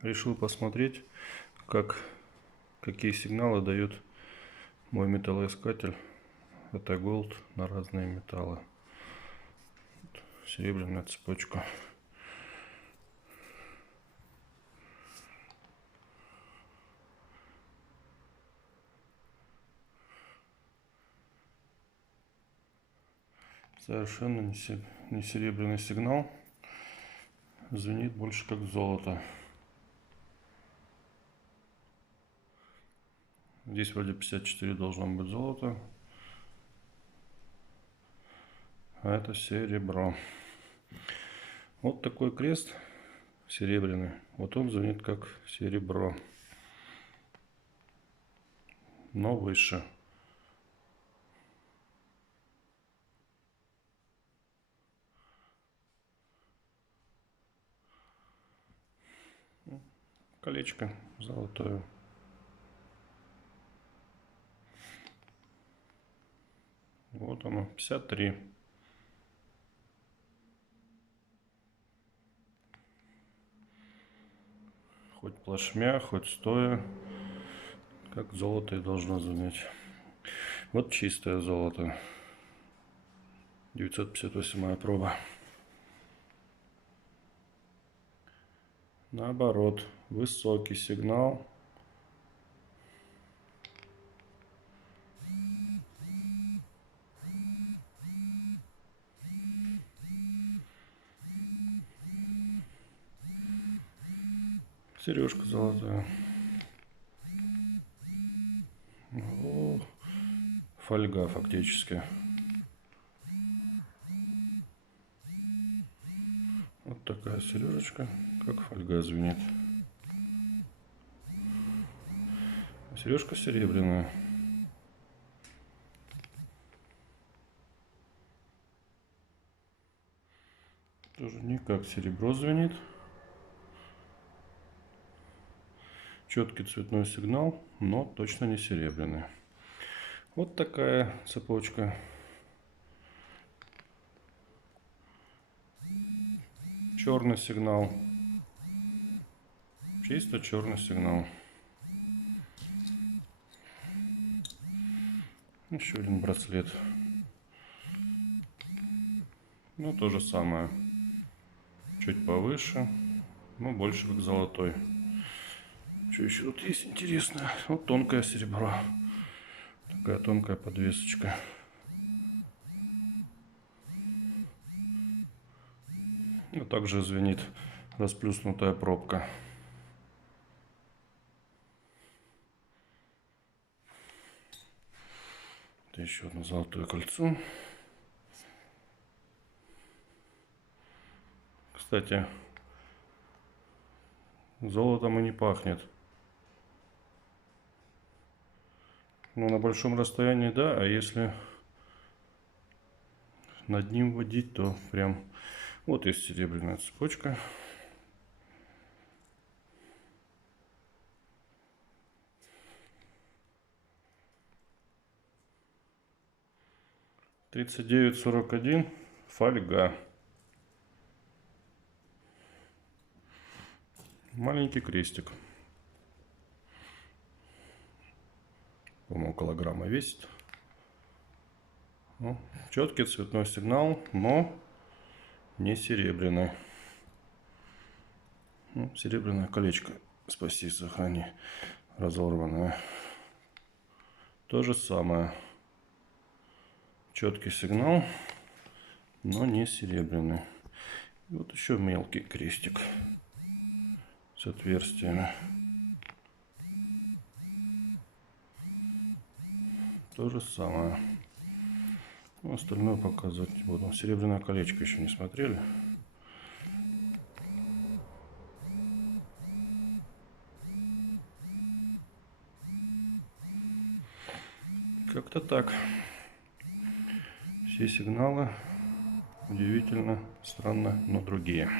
Решил посмотреть, какие сигналы дает мой металлоискатель AT-Gold на разные металлы. Серебряная цепочка. Совершенно не серебряный сигнал. Звенит больше как золото. Здесь вроде 54 должно быть золото. А это серебро. Вот такой крест серебряный. Вот он звенит как серебро. Но выше. Колечко золотое. Вот оно, 53. Хоть плашмя, хоть стоя, как золото и должно звенеть. Вот чистое золото. 958 проба. Наоборот, высокий сигнал. Сережка золотая. О, фольга фактически. Вот такая сережечка, как фольга звенит. Сережка серебряная. Тоже не как серебро звенит. Четкий цветной сигнал, но точно не серебряный. Вот такая цепочка. Черный сигнал. Чисто черный сигнал. Еще один браслет. Ну, то же самое. Чуть повыше, но больше как золотой. Что еще тут есть интересное? Вот тонкое серебро. Такая тонкая подвесочка. И также звенит расплюснутая пробка. Это еще одно золотое кольцо. Кстати, золотом и не пахнет. Ну, на большом расстоянии, да, а если над ним водить, то прям... Вот есть серебряная цепочка. $39.41 фольга. Маленький крестик. По-моему, около грамма весит. Ну, четкий цветной сигнал, но не серебряный. Ну, серебряное колечко, спаси, сохрани, разорванное. То же самое. Четкий сигнал, но не серебряный. И вот еще мелкий крестик с отверстиями. То же самое. Ну, остальное показывать не буду. Серебряное колечко еще не смотрели. Как-то так. Все сигналы удивительно, странно, но другие.